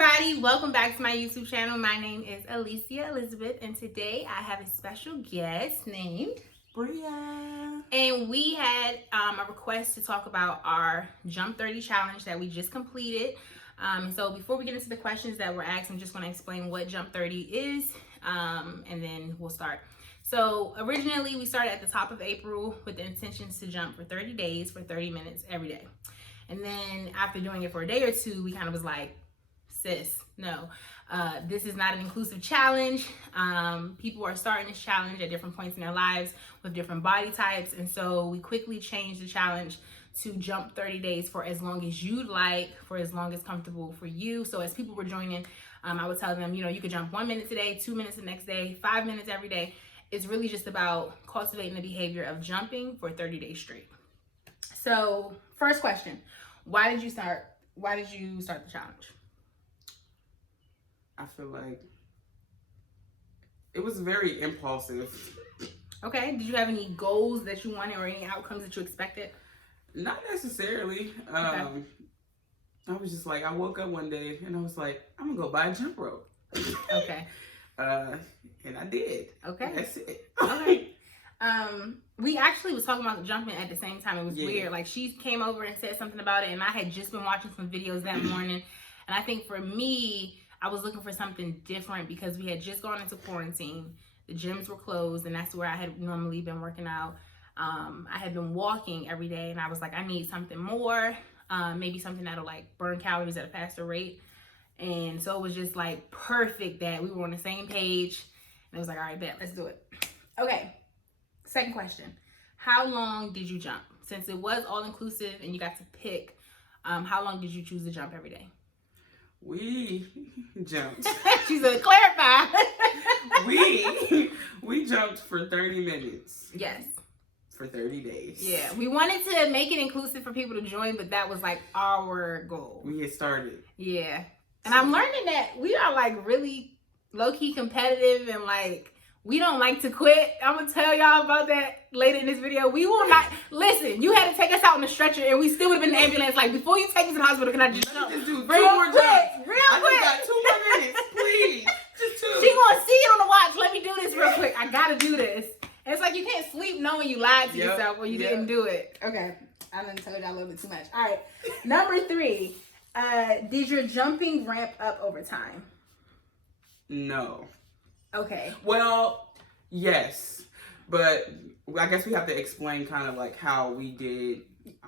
everybody, welcome back to my YouTube channel. My name is Alicia Elizabeth, and today I have a special guest named Bria. And we had a request to talk about our Jump 30 challenge that we just completed. So before we get into the questions that were asked, I'm just going to explain what Jump 30 is, and then we'll start. So originally we started at the top of April with the intentions to jump for 30 days for 30 minutes every day. And then after doing it for a day or two, we kind of was like, sis, no, this is not an inclusive challenge. People are starting this challenge at different points in their lives with different body types. And so we quickly changed the challenge to jump 30 days for as long as you'd like, for as long as comfortable for you. So as people were joining, I would tell them, you could jump 1 minute today, 2 minutes the next day, 5 minutes every day. It's really just about cultivating the behavior of jumping for 30 days straight. So first question, why did you start the challenge? I feel like it was very impulsive. Okay. Did you have any goals that you wanted or any outcomes that you expected? Not necessarily. Okay. I was just like, I woke up one day and I was like, I'm gonna go buy a jump rope. Okay. And I did. Okay. That's it. Okay. We actually was talking about the jumping at the same time. It was weird. Like, she came over and said something about it, and I had just been watching some videos that morning. And I think for me, I was looking for something different because we had just gone into quarantine. The gyms were closed, and that's where I had normally been working out. I had been walking every day, and I was like, I need something more, maybe something that'll like burn calories at a faster rate. And so it was just like perfect that we were on the same page. And it was like, all right, bet, let's do it. Okay. Second question. How long did you jump? Since it was all inclusive and you got to pick, how long did you choose to jump every day? We jumped. She said, clarify. we jumped for 30 minutes. Yes. For 30 days. Yeah. We wanted to make it inclusive for people to join, but that was like our goal. We had started. Yeah. And I'm learning that we are like really low-key competitive and like we don't like to quit. I'm going to tell y'all about that later in this video. We will not, listen, you had to take us out on the stretcher and we still would have been in the ambulance. Like, before you take us to the hospital, can I just jump? Just do Real two more quick, jumps. real I quick. just got 2 more minutes, please. Just 2. She going to see it on the watch. Let me do this real quick. I got to do this. And it's like you can't sleep knowing you lied to yourself or you didn't do it. Okay. I done told y'all a little bit too much. All right. Number 3. Did your jumping ramp up over time? No. Okay. Well, yes, but I guess we have to explain kind of like how we did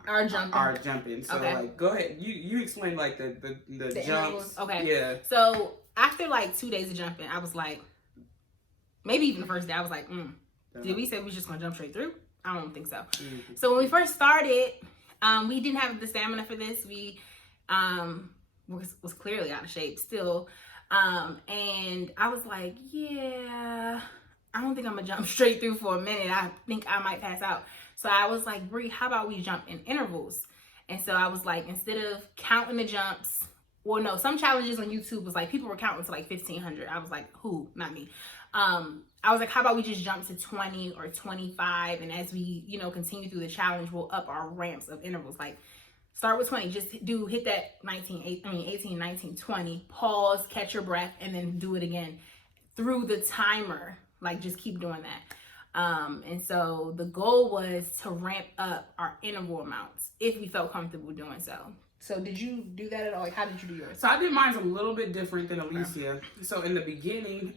our jumping. So okay. Like, go ahead. You explain like the jumps. Intervals. Okay. Yeah. So after like 2 days of jumping, I was like, maybe even the first day, I was like, did we say we was just gonna jump straight through? I don't think so. Mm-hmm. So when we first started, we didn't have the stamina for this. We was clearly out of shape still. And I was like, yeah, I don't think I'm gonna jump straight through for a minute. I think I might pass out. So I was like, Brie, how about we jump in intervals? And so I was like, instead of counting the jumps, well, no, some challenges on YouTube was like, people were counting to like 1,500. I was like, who? Not me. I was like, how about we just jump to 20 or 25? And as we, continue through the challenge, we'll up our ramps of intervals. Like, start with 20, just hit that 18, 19, 20, pause, catch your breath, and then do it again through the timer. Like, just keep doing that. And so the goal was to ramp up our interval amounts if we felt comfortable doing so. So did you do that at all? Like, how did you do yours? So I did mine a little bit different than Alicia. Okay. So in the beginning,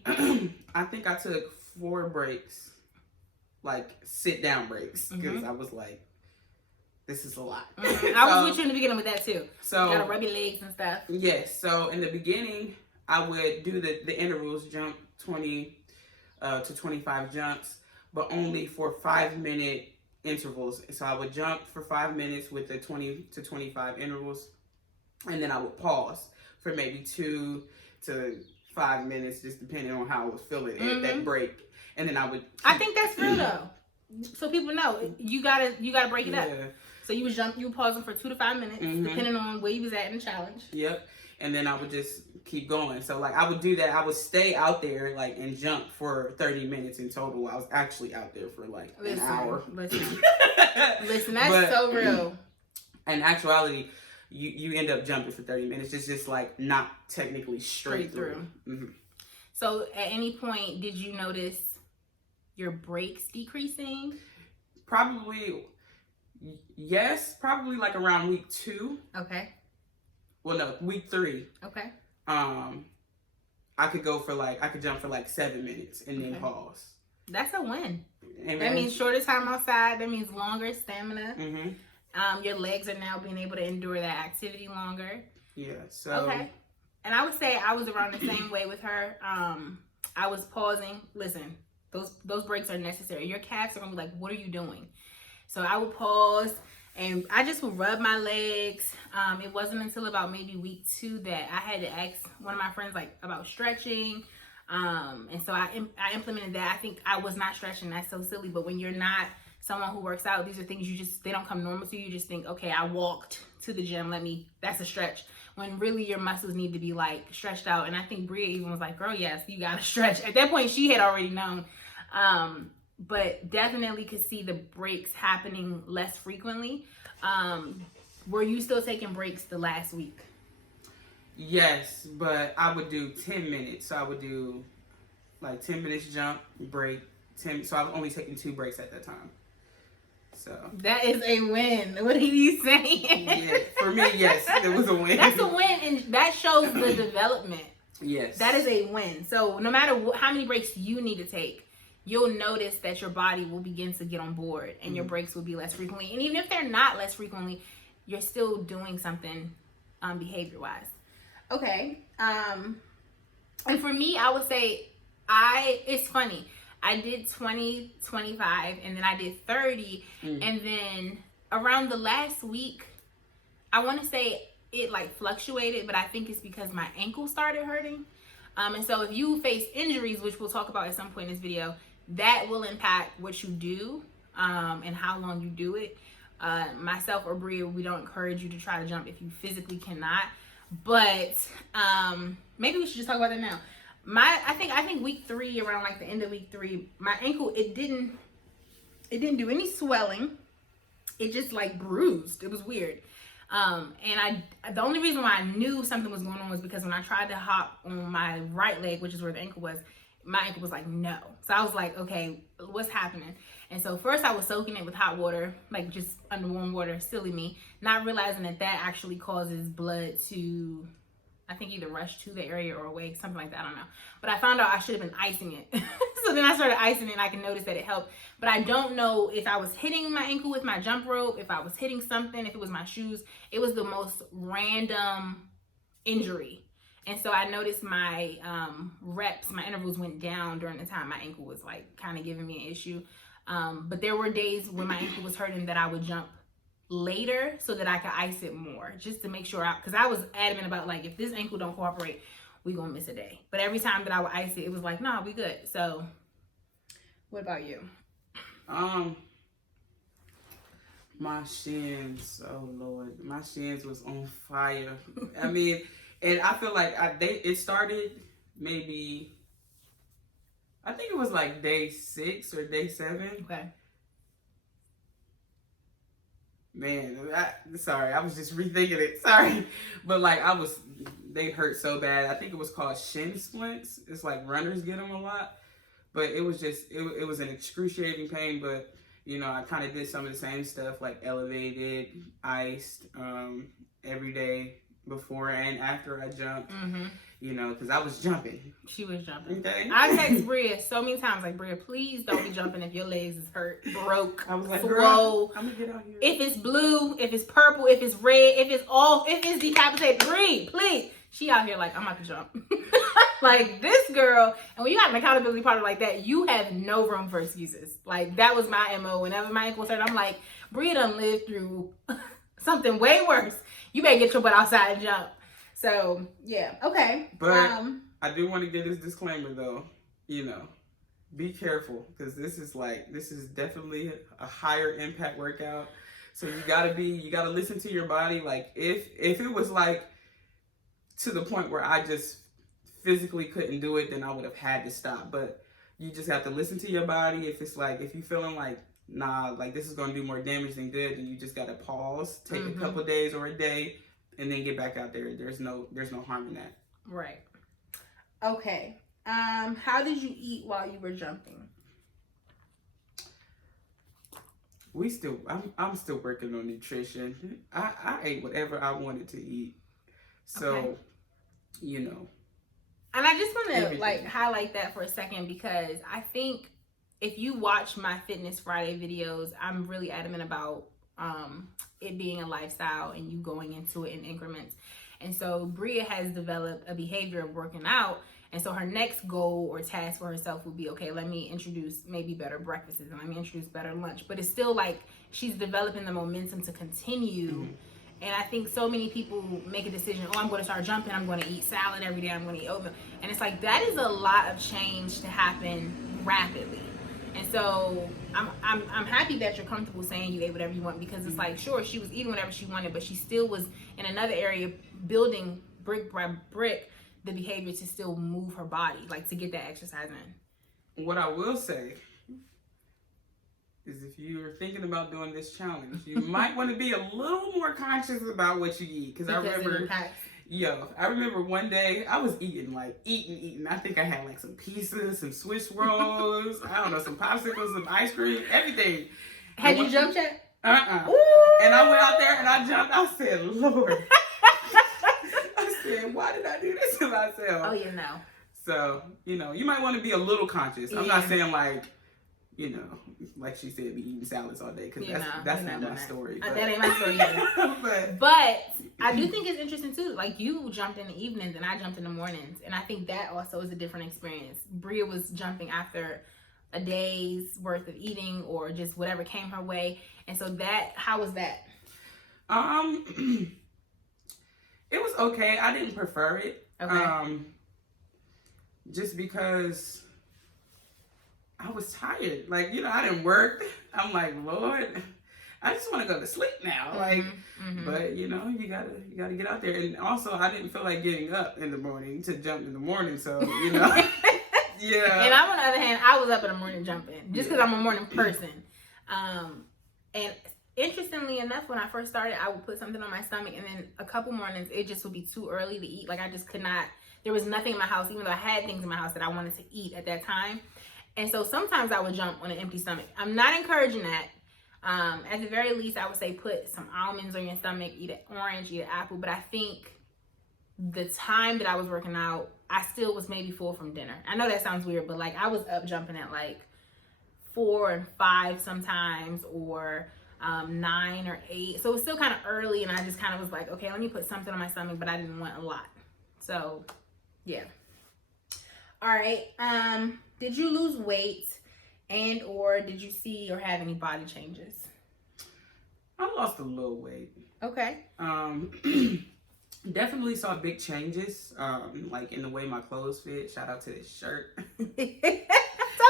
I think I took 4 breaks, like sit down breaks, because I was like, this is a lot. I was with you in the beginning with that too. So you gotta rub your legs and stuff. Yes. So in the beginning, I would do the intervals, jump 20 to 25 jumps, but only for 5-minute intervals. So I would jump for 5 minutes with the 20 to 25 intervals, and then I would pause for maybe 2 to 5 minutes, just depending on how I was feeling at that break. And then I would. I think that's real though, so people know you gotta break it up. So you would pausing for 2 to 5 minutes, depending on where you was at in the challenge. Yep. And then I would just keep going. So like I would do that. I would stay out there like and jump for 30 minutes in total. I was actually out there for like an hour. Listen, that's so real. In actuality, you end up jumping for 30 minutes. It's just like not technically straight through. Mm-hmm. So at any point, did you notice your breaks decreasing? Probably, yes. Probably like around week 2. Okay. Well, no, week 3. Okay. I could jump for like 7 minutes and then pause. That's a win. And that means shorter time outside. That means longer stamina. Mm-hmm. Your legs are now being able to endure that activity longer. Yeah. So. Okay. And I would say I was around the same way with her. I was pausing. Listen, those breaks are necessary. Your calves are gonna be like, "What are you doing?" So I would pause, and I just would rub my legs. It wasn't until about maybe week 2 that I had to ask one of my friends like about stretching. And so I implemented that. I think I was not stretching. That's so silly. But when you're not someone who works out, these are things they don't come normal to you. You just think, okay, I walked to the gym. That's a stretch. When really your muscles need to be like stretched out. And I think Bria even was like, girl, yes, you got to stretch. At that point, she had already known. But definitely could see the breaks happening less frequently. Were you still taking breaks the last week? Yes, but I would do 10 minutes. So I would do like 10 minutes jump, break, 10. So I was only taking 2 breaks at that time. So that is a win. What are you saying? Yeah, for me, yes, it was a win. That's a win, and that shows the development. Yes. That is a win. So no matter how many breaks you need to take, you'll notice that your body will begin to get on board, and your breaks will be less frequently. And even if they're not less frequently, you're still doing something behavior-wise. Okay. And for me, I would say it's funny. I did 20, 25, and then I did 30. And then around the last week, I want to say it like fluctuated, but I think it's because my ankle started hurting. And so if you face injuries, which we'll talk about at some point in this video, that will impact what you do and how long you do it. Myself or Bria, we don't encourage you to try to jump if you physically cannot. But maybe we should just talk about that now. I think week 3, around like the end of week 3, my ankle, it didn't do any swelling. It just like bruised. It was weird. And the only reason why I knew something was going on was because when I tried to hop on my right leg, which is where the ankle was, my ankle was like, no. So I was like, okay, what's happening? And so first I was soaking it with hot water, like just under warm water, silly me, not realizing that actually causes blood to, I think, either rush to the area or away, something like that, I don't know. But I found out I should have been icing it. So then I started icing it, and I can notice that it helped. But I don't know if I was hitting my ankle with my jump rope, if I was hitting something, if it was my shoes. It was the most random injury. And so I noticed my reps, my intervals went down during the time my ankle was like kind of giving me an issue. But there were days when my ankle was hurting that I would jump later so that I could ice it more, just to make sure, because I was adamant about like, if this ankle don't cooperate, we gonna miss a day. But every time that I would ice it, it was like, nah, we good. So what about you? My shins, oh Lord, my shins was on fire. I mean, and I feel like it started maybe, I think it was like day 6 or day 7. Okay. Man, sorry, I was just rethinking it. Sorry. But like they hurt so bad. I think it was called shin splints. It's like runners get them a lot. But it was just, it was an excruciating pain. But, you know, I kind of did some of the same stuff, like elevated, iced every day before and after I jumped. You know, because I was jumping. She was jumping. Okay. I text Bria so many times, like, Bria, please don't be jumping if your legs is hurt, broke, I was like, slow. girl, I'm gonna get out here. If it's blue, if it's purple, if it's red, if it's decapitated, Bria, please. She out here like, I'm about to jump. Like, this girl, and when you got an accountability partner like that, you have no room for excuses. Like, that was my MO. Whenever my ankle was hurt, I'm like, Bria done lived through something way worse. You better get your butt outside and jump. So, yeah. Okay. But I do want to give this disclaimer, though. You know, be careful, because this is definitely a higher impact workout. So you gotta listen to your body. Like, if it was like to the point where I just physically couldn't do it, then I would have had to stop. But you just have to listen to your body. If it's like, if you're feeling like, nah, like this is gonna do more damage than good, then you just gotta pause, take a couple of days or a day, and then get back out there. There's no harm in that. Right. Okay. How did you eat while you were jumping? I'm still working on nutrition. I ate whatever I wanted to eat. So, okay. And I just want to like highlight that for a second, because I think if you watch my Fitness Friday videos, I'm really adamant about it being a lifestyle and you going into it in increments. And so Bria has developed a behavior of working out. And so her next goal or task for herself would be, okay, let me introduce maybe better breakfasts and let me introduce better lunch. But it's still like she's developing the momentum to continue. Mm-hmm. And I think so many people make a decision, oh, I'm going to start jumping, I'm going to eat salad every day, I'm going to eat oatmeal. And it's like, that is a lot of change to happen rapidly. And so I'm happy that you're comfortable saying you ate whatever you want, because it's like, sure, she was eating whatever she wanted, but she still was in another area building brick by brick the behavior to still move her body, like to get that exercise in. What I will say is, if you're thinking about doing this challenge, you might want to be a little more conscious about what you eat. Because I remember one day I was eating. I think I had like some pizzas, some Swiss rolls, I don't know, some popsicles, some ice cream, everything. Had you jumped yet? Ooh. And I went out there and I jumped. I said, Lord. I said, why did I do this to myself? Oh, you know. So, you might want to be a little conscious. I'm not saying like she said, be eating salads all day, because that's not my story. That ain't my story either. But I do think it's interesting too. Like, you jumped in the evenings and I jumped in the mornings, and I think that also is a different experience. Bria was jumping after a day's worth of eating or just whatever came her way, and so how was that? It was okay. I didn't prefer it. Okay. Just because I was tired. Like, I didn't work. I'm like, Lord, I just want to go to sleep now. But you gotta get out there. And also, I didn't feel like getting up in the morning to jump in the morning. So, yeah. And I'm, on the other hand, I was up in the morning jumping just because I'm a morning person. And interestingly enough, when I first started, I would put something on my stomach, and then a couple mornings, it just would be too early to eat. Like, I just could not. There was nothing in my house, even though I had things in my house that I wanted to eat at that time. And so sometimes I would jump on an empty stomach. I'm not encouraging that. At the very least, I would say put some almonds on your stomach, eat an orange, eat an apple. But I think the time that I was working out, I still was maybe full from dinner. I know that sounds weird, but like, I was up jumping at like 4 and 5 sometimes, or 9 or 8. So it was still kind of early, and I just kind of was like, okay, let me put something on my stomach, but I didn't want a lot. So, yeah. All right. Did you lose weight, and or did you see or have any body changes? I lost a little weight. Okay. Definitely saw big changes, like in the way my clothes fit. Shout out to this shirt. Talk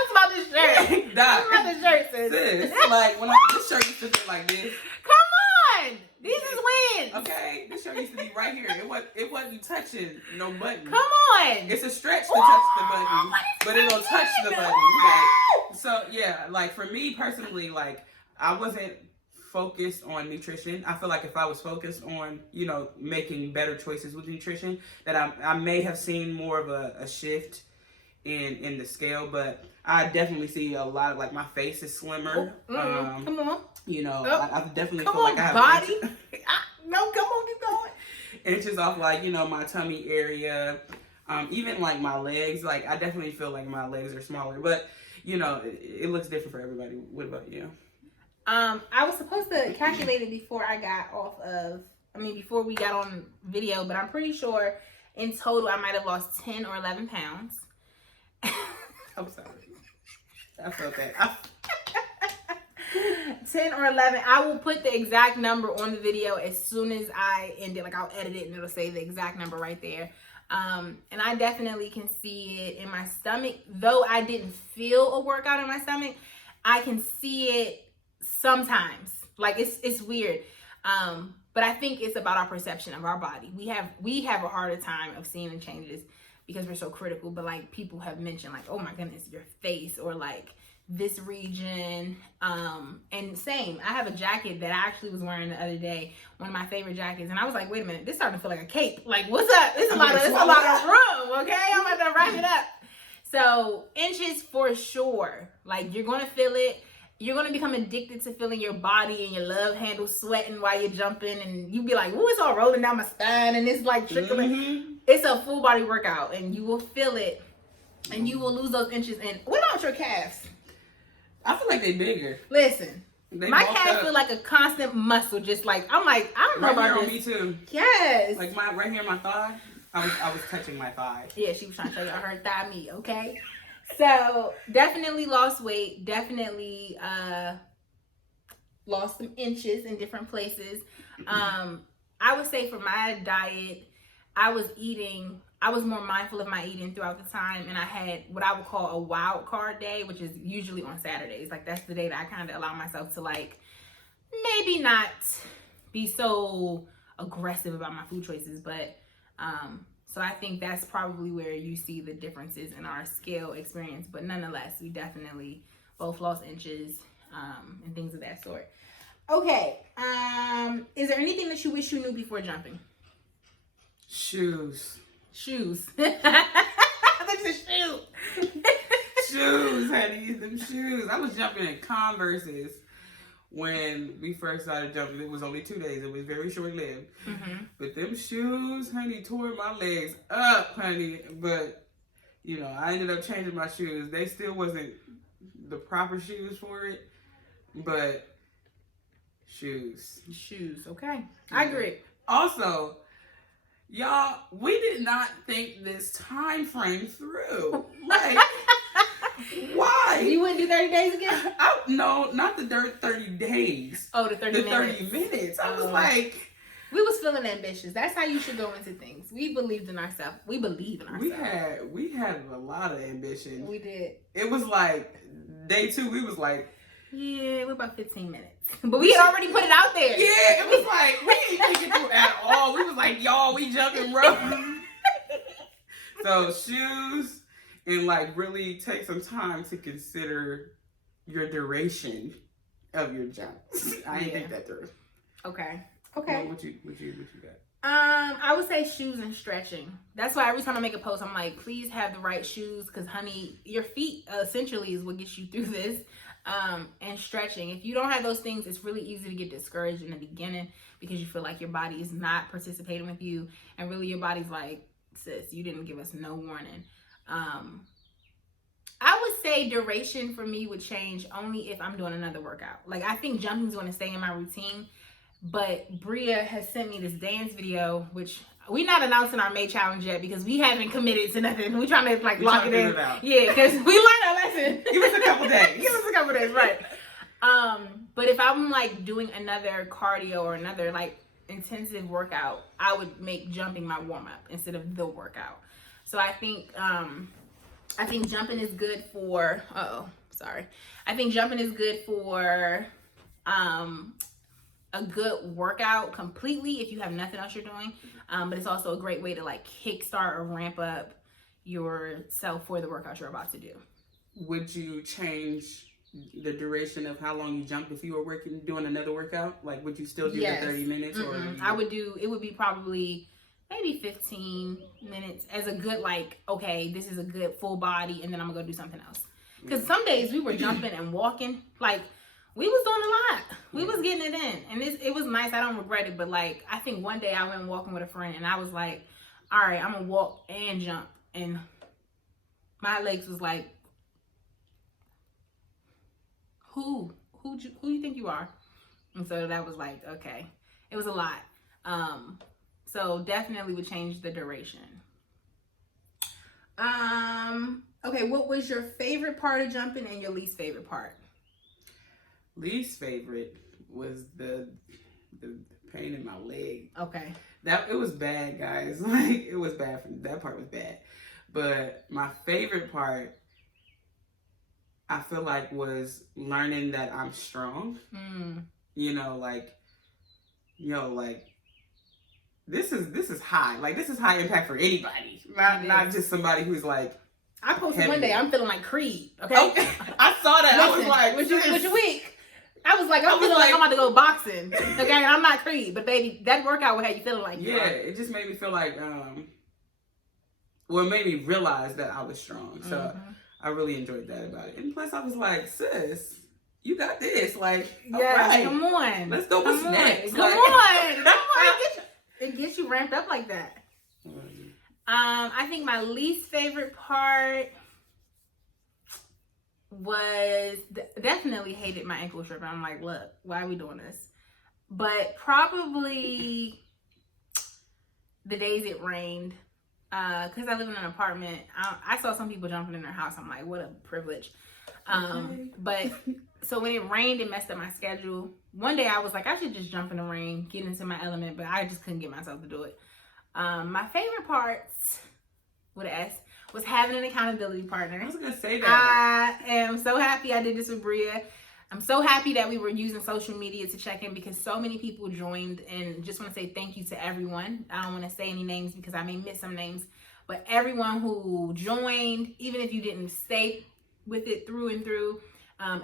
about this shirt. Talk about this shirt, sis. Like, this shirt used to be like this. Come on! These is wins. Okay, this shirt used to be right here. It wasn't touching no button. Come on! It's a stretch to touch the button, but it'll touch the button. Like, so yeah, like for me personally, like I wasn't focused on nutrition. I feel like if I was focused on, making better choices with nutrition, that I may have seen more of a shift in the scale. But I definitely see a lot of, like, my face is slimmer. Come on. I definitely feel like I have body. No, come on, keep going. Inches off, like, my tummy area. Even like my legs, like I definitely feel like my legs are smaller, but it looks different for everybody. What about you? I was supposed to calculate it before we got on video, but I'm pretty sure in total I might have lost 10 or 11 pounds. I'm sorry. I felt that. 10 or 11. I will put the exact number on the video as soon as I end it. Like, I'll edit it and it'll say the exact number right there. And I definitely can see it in my stomach. Though I didn't feel a workout in my stomach, I can see it sometimes. Like, it's weird. But I think it's about our perception of our body. We have a harder time of seeing the changes because we're so critical. But like, people have mentioned like, oh my goodness, your face, or like this region. And same, I have a jacket that I actually was wearing the other day, one of my favorite jackets, and I was like, wait a minute, this starting to feel like a cape. Like, what's up? It's a lot of room, okay? I'm about to wrap it up. So inches for sure. Like, you're gonna feel it. You're gonna become addicted to feeling your body and your love handle sweating while you're jumping, and you be like, ooh, it's all rolling down my spine and it's like trickling. Mm-hmm. It's a full body workout, and you will feel it, and you will lose those inches. And what about your calves? I feel like they're bigger. Listen, my calves feel like a constant muscle. Just like, I'm like, I don't know about this. Me too. Yes. Like right here, my thigh. I was touching my thigh. Yeah, she was trying to tell you her thigh meat. Okay. So definitely lost weight. Definitely lost some inches in different places. I would say for my diet, I was more mindful of my eating throughout the time, and I had what I would call a wild card day, which is usually on Saturdays. Like, that's the day that I kind of allow myself to, like, maybe not be so aggressive about my food choices, but so I think that's probably where you see the differences in our scale experience. But nonetheless, we definitely both lost inches and things of that sort. Okay, is there anything that you wish you knew before jumping? Shoes. I thought you said shoe. Shoes, honey. Them shoes. I was jumping in Converses when we first started jumping. It was only 2 days. It was very short-lived. Mm-hmm. But them shoes, honey, tore my legs up, honey. But, you know, I ended up changing my shoes. They still wasn't the proper shoes for it. But shoes. Okay. Yeah. I agree. Also, y'all, we did not think this time frame through. Like, why? You wouldn't do 30 days again? No, not the 30 days. Oh, the 30 minutes. 30 minutes. I was like... We was feeling ambitious. That's how you should go into things. We believed in ourselves. We believe in ourselves. We had a lot of ambition. We did. It was like, day 2, we was like... Yeah, we're about 15 minutes. But we had already put it out there. Yeah, it was like, we didn't think it through at all. We was like, y'all, we jumping rope. So shoes, and like really take some time to consider your duration of your jumps. I didn't think that through. Okay. What you got? I would say shoes and stretching. That's why every time I make a post, I'm like, please have the right shoes, because honey, your feet essentially is what gets you through this. And stretching. If you don't have those things, it's really easy to get discouraged in the beginning because you feel like your body is not participating with you, and really your body's like, sis, you didn't give us no warning. I would say duration for me would change only if I'm doing another workout. Like, I think jumping is going to stay in my routine, but Bria has sent me this dance video, which we're not announcing our May challenge yet because we haven't committed to nothing. We're trying to like lock it in. Yeah, because we learned our lesson. Give us a couple days. Right. But if I'm like doing another cardio or another like intensive workout, I would make jumping my warm up instead of the workout. So I think jumping is good for. I think jumping is good for a good workout completely if you have nothing else you're doing, but it's also a great way to like kickstart or ramp up yourself for the workout you're about to do. Would you change the duration of how long you jump if you were doing another workout? Like, would you still do the 30 minutes? Or I would do, it would be probably maybe 15 minutes as a good, like, okay, this is a good full body, and then I'm gonna go do something else. Because some days we were jumping and walking, like, we was doing a lot. We was getting it in. And it was nice. I don't regret it. But, like, I think one day I went walking with a friend, and I was like, all right, I'm going to walk and jump. And my legs was like, who you think you are? And so that was like, okay. It was a lot. So definitely would change the duration. Okay, what was your favorite part of jumping and your least favorite part? Least favorite was the pain in my leg. Okay. It was bad, guys. Like, it was bad. That part was bad. But my favorite part, I feel like, was learning that I'm strong. You know, like, this is high. Like, this is high impact for anybody. Not just somebody who's like, I posted one day, I'm feeling like Creed, okay? I saw that. Listen, I was like, was you weak? I was like, I'm feeling like I'm about to go boxing. Okay, and I'm not Creed, but baby, that workout would have you feeling like you are. it just made me feel like, well, it made me realize that I was strong. So I really enjoyed that about it. And plus, I was like, sis, you got this. Like, yeah, right, come on. Let's go. What's next? Come on. It gets you ramped up like that. I think my least favorite part was definitely hated my ankle trip. I'm like, look, why are we doing this? But probably the days it rained, because I live in an apartment. I saw some people jumping in their house. I'm like, what a privilege. But so when it rained, it messed up my schedule. One day I was like, I should just jump in the rain, get into my element, but I just couldn't get myself to do it. My favorite parts with an S was having an accountability partner. I was gonna say that. I am so happy I did this with Bria. I'm so happy that we were using social media to check in because so many people joined, and just want to say thank you to everyone. I don't want to say any names because I may miss some names, but everyone who joined, even if you didn't stay with it through and through,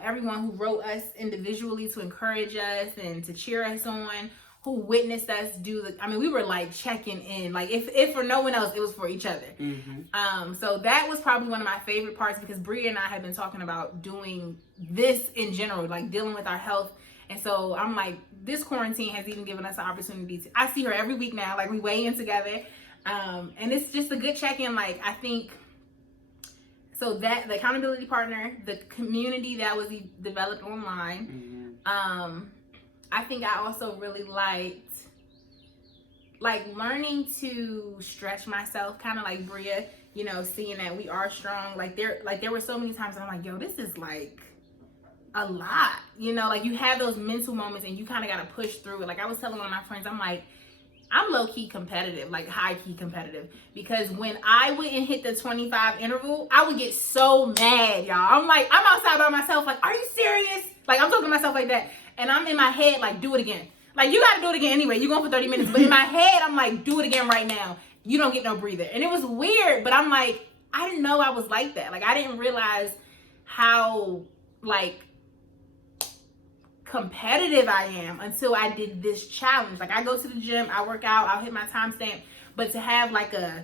everyone who wrote us individually to encourage us and to cheer us on, who witnessed us do the, I mean, we were like checking in, like if for no one else, it was for each other. So that was probably one of my favorite parts because Bria and I have been talking about doing this in general, like dealing with our health. And so I'm like, this quarantine has even given us an opportunity to, I see her every week now, like we weigh in together. And it's just a good check-in. Like, I think, so that the accountability partner, the community that was developed online, I think I also really liked learning to stretch myself, kind of like Bria, you know, seeing that we are strong. Like there were so many times I'm like, yo, this is like a lot, you know, like you have those mental moments and you kind of got to push through it. Like I was telling one of my friends, I'm like, I'm low-key competitive, like high-key competitive, because when I wouldn't hit the 25 interval, I would get so mad, y'all. I'm like, I'm outside by myself, like, are you serious? Like, I'm talking to myself like that, and I'm in my head, like, do it again. Like, you got to do it again anyway. You're going for 30 minutes, but in my head, I'm like, do it again right now. You don't get no breather. And it was weird, but I'm like, I didn't know I was like that. Like, I didn't realize how, like, competitive I am until I did this challenge. Like I go to the gym, I work out, I'll hit my timestamp, but to have like a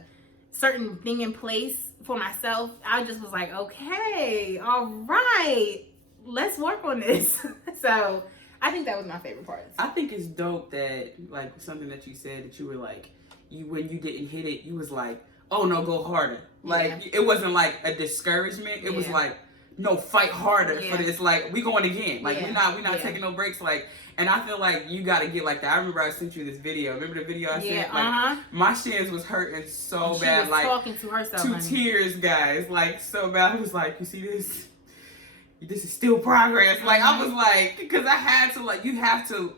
certain thing in place for myself, I just was like, okay, all right, let's work on this. So I think that was my favorite part. I think it's dope that like something that you said that you were like, when you didn't hit it, you was like, oh no, go harder. Like it wasn't like a discouragement. It was like, no, fight harder for this. Like we going again. Like we're not taking no breaks. Like, and I feel like you got to get like that. I remember I sent you this video. Remember the video I sent? Like my shins was hurting so bad. Was like talking to herself, to tears, guys. Like so bad. I was like, you see this? This is still progress. Like I was like, because I had to like, you have to.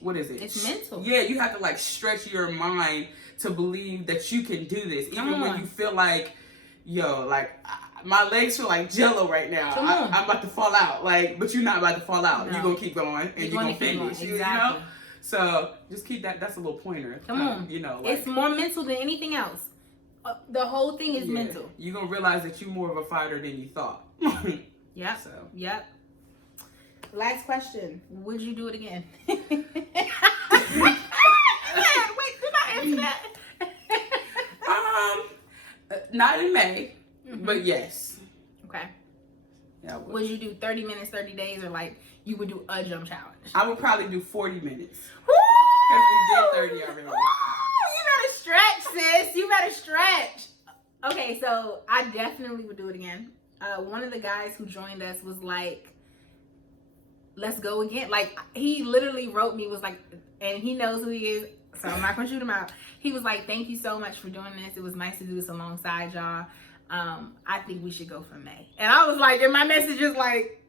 What is it? It's mental. Yeah, you have to like stretch your mind to believe that you can do this, even when you feel like, yo, like. My legs feel like jello right now. I'm about to fall out. Like, but you're not about to fall out. No. You're going to keep going and you're going to finish. Exactly. You know? So just keep that. That's a little pointer. Come on. You know, like, it's more mental than anything else. The whole thing is mental. You're going to realize that you're more of a fighter than you thought. Yep. So. Yep. Last question. Would you do it again? Wait, do not answer that. Not in May. But yes. Okay. Yeah, would you do 30 minutes, 30 days, or like you would do a jump challenge? I would probably do 40 minutes. Woo! Because we did 30 already. Woo! You better stretch, sis. You better stretch. Okay, so I definitely would do it again. One of the guys who joined us was like, let's go again. Like, he literally wrote me, was like, and he knows who he is, so I'm not going to shoot him out. He was like, thank you so much for doing this. It was nice to do this alongside y'all. I think we should go for May. And I was like, and my message is like,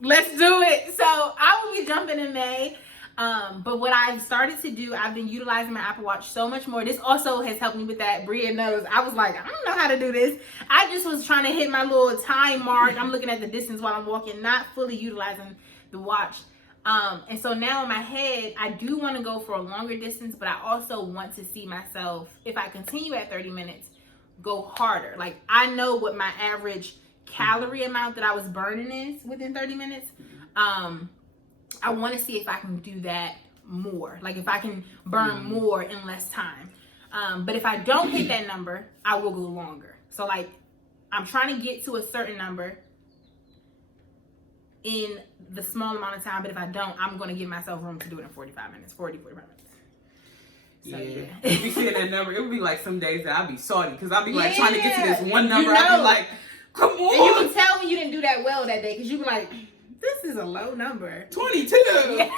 let's do it. So I will be jumping in May. But what I've started to do, I've been utilizing my Apple Watch so much more. This also has helped me with that. Bria knows. I was like, I don't know how to do this. I just was trying to hit my little time mark. I'm looking at the distance while I'm walking, not fully utilizing the watch. And so now in my head, I do want to go for a longer distance, but I also want to see myself, if I continue at 30 minutes, go harder. Like I know what my average calorie amount that I was burning is within 30 minutes. I want to see if I can do that more. Like if I can burn more in less time. But if I don't hit that number, I will go longer. So like I'm trying to get to a certain number in the small amount of time, but if I don't, I'm going to give myself room to do it in 45 minutes, 45 minutes. So, yeah. If you see that number, it would be like some days that I'll be salty because I'll be like trying to get to this one number. I'll be like, come on. And you can tell when you didn't do that well that day because you be like, this is a low number. 22. Yeah.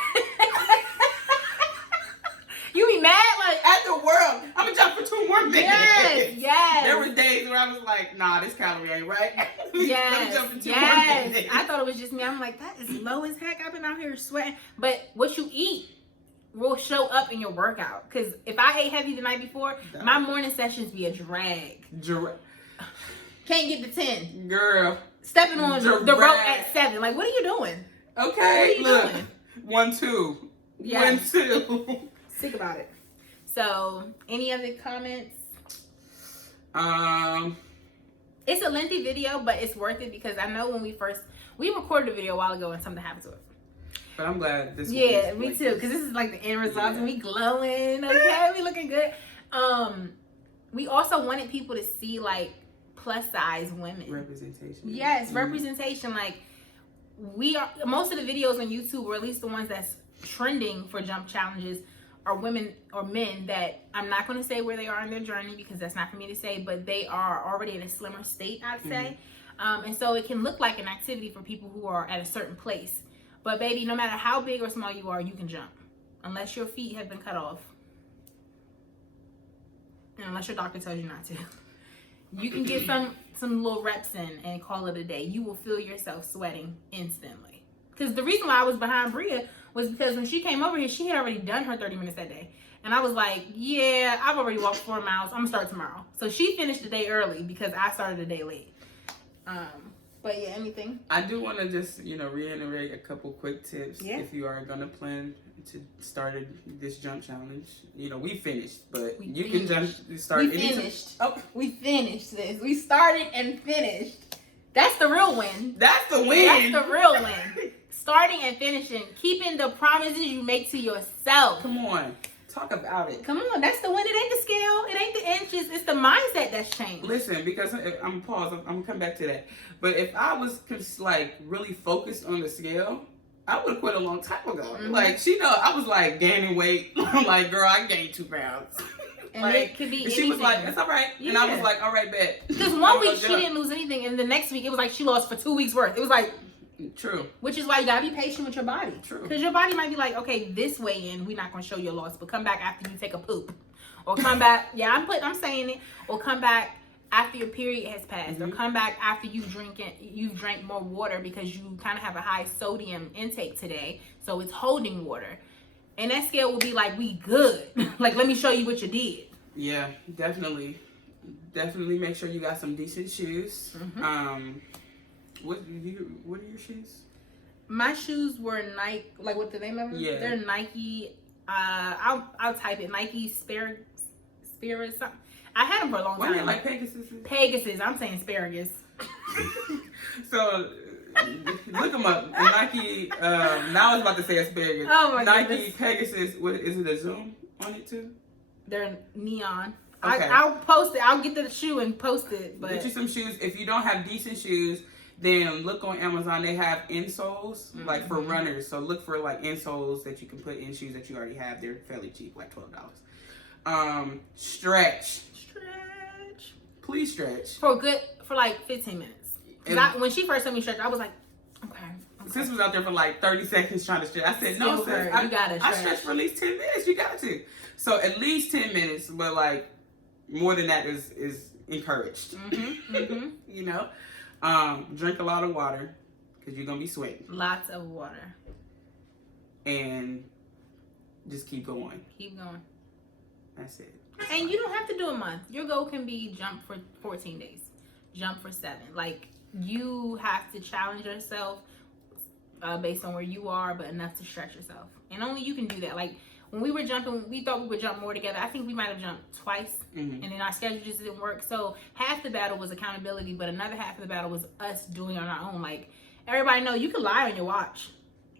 You be mad like at the world. I'm gonna jump for 2 more minutes. Yes. There were days where I was like, nah, this calorie ain't right. Yes. Let me jump for 2 more minutes. I thought it was just me. I'm like, that is low as heck. I've been out here sweating. But what you eat will show up in your workout. Because if I ate heavy the night before, my morning sessions be a drag. Can't get to 10. Girl. Stepping on the rope at 7. Like, what are you doing? Okay, what are you doing? 1, 2. Yes. 1, 2. Think about it. So, any other comments? It's a lengthy video, but it's worth it because I know when we recorded a video a while ago and something happened to it. But I'm glad this. Yeah, me too. Because this is like the end result, and we glowing. Okay, we looking good. We also wanted people to see like plus size women representation. Yes, representation. Like most of the videos on YouTube, or at least the ones that's trending for jump challenges, are women or men that I'm not going to say where they are in their journey because that's not for me to say, but they are already in a slimmer state, I'd say. And so it can look like an activity for people who are at a certain place. But baby, no matter how big or small you are, you can jump. Unless your feet have been cut off. And unless your doctor tells you not to. You can get some little reps in and call it a day. You will feel yourself sweating instantly. Because the reason why I was behind Bria was because when she came over here, she had already done her 30 minutes that day. And I was like, yeah, I've already walked 4 miles. I'm going to start tomorrow. So she finished the day early because I started the day late. But yeah, anything? I do want to just, reiterate a couple quick tips if you are going to plan to start this jump challenge. We finished, but you can start. We finished. Oh, we finished this. We started and finished. That's the real win. That's the win. That's the real win. Starting and finishing. Keeping the promises you make to yourself. Come on. Talk about it. Come on. That's the win. It ain't the scale. It ain't the inches. It's the mindset that's changed. Listen, because I'm pause. I'm going to come back to that. But if I was really focused on the scale, I would have quit a long time ago. Like, I was like gaining weight. I'm like, girl, I gained 2 pounds. And it could be anything. She was like, it's all right. Yeah. And I was like, all right, bet. Because one week she didn't lose anything. And the next week, it was like she lost for 2 weeks worth. It was like... True. Which is why you gotta be patient with your body. True. Because your body might be like, okay, this way in, we're not gonna show your loss, but come back after you take a poop, or come back. I'm saying it. Or come back after your period has passed, or come back after you've drank more water because you kind of have a high sodium intake today, so it's holding water, and that scale will be like, we good. Like, let me show you what you did. Yeah, definitely make sure you got some decent shoes. What are your shoes? My shoes were Nike. Like, what the name of them? Yeah, they're Nike. I'll type it. Nike Spirit something. I had them for a long time. Why like Pegasus? Pegasus. I'm saying asparagus. So look them up. Nike. Now I was about to say asparagus. Oh my Nike goodness. Pegasus. What is it? A zoom on it too? They're neon. Okay. I'll post it. I'll get the shoe and post it. But get you some shoes. If you don't have decent shoes, then look on Amazon. They have insoles like for runners. So look for like insoles that you can put in shoes that you already have. They're fairly cheap, like $12. Stretch. Please stretch. For like 15 minutes. When she first told me stretch, I was like, okay. Sis was out there for like 30 seconds trying to stretch. I said, no, sis, I stretch for at least 10 minutes. You got to. So at least 10 minutes, but like more than that is encouraged. Drink a lot of water because you're going to be sweating. Lots of water. And just keep going. Keep going. That's it. And you don't have to do a month. Your goal can be jump for 14 days. Jump for 7. Like, you have to challenge yourself based on where you are, but enough to stretch yourself. And only you can do that. Like, when we were jumping, we thought we would jump more together. I think we might have jumped twice, and then our schedule just didn't work. So half the battle was accountability, but another half of the battle was us doing it on our own. Like, everybody know you can lie on your watch.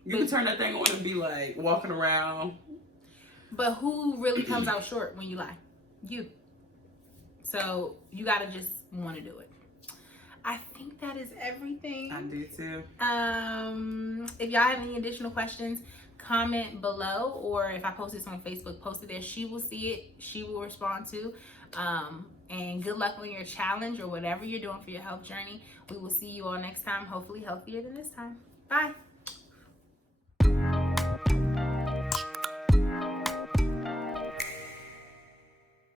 You can turn that thing on and be like walking around. But who really comes out short when you lie? You. So you gotta just want to do it. I think that is everything. I do too. If y'all have any additional questions, comment below, or if I post this on Facebook, post it there. She will see it. She will respond to. And good luck on your challenge or whatever you're doing for your health journey. We will see you all next time, hopefully healthier than this time. Bye.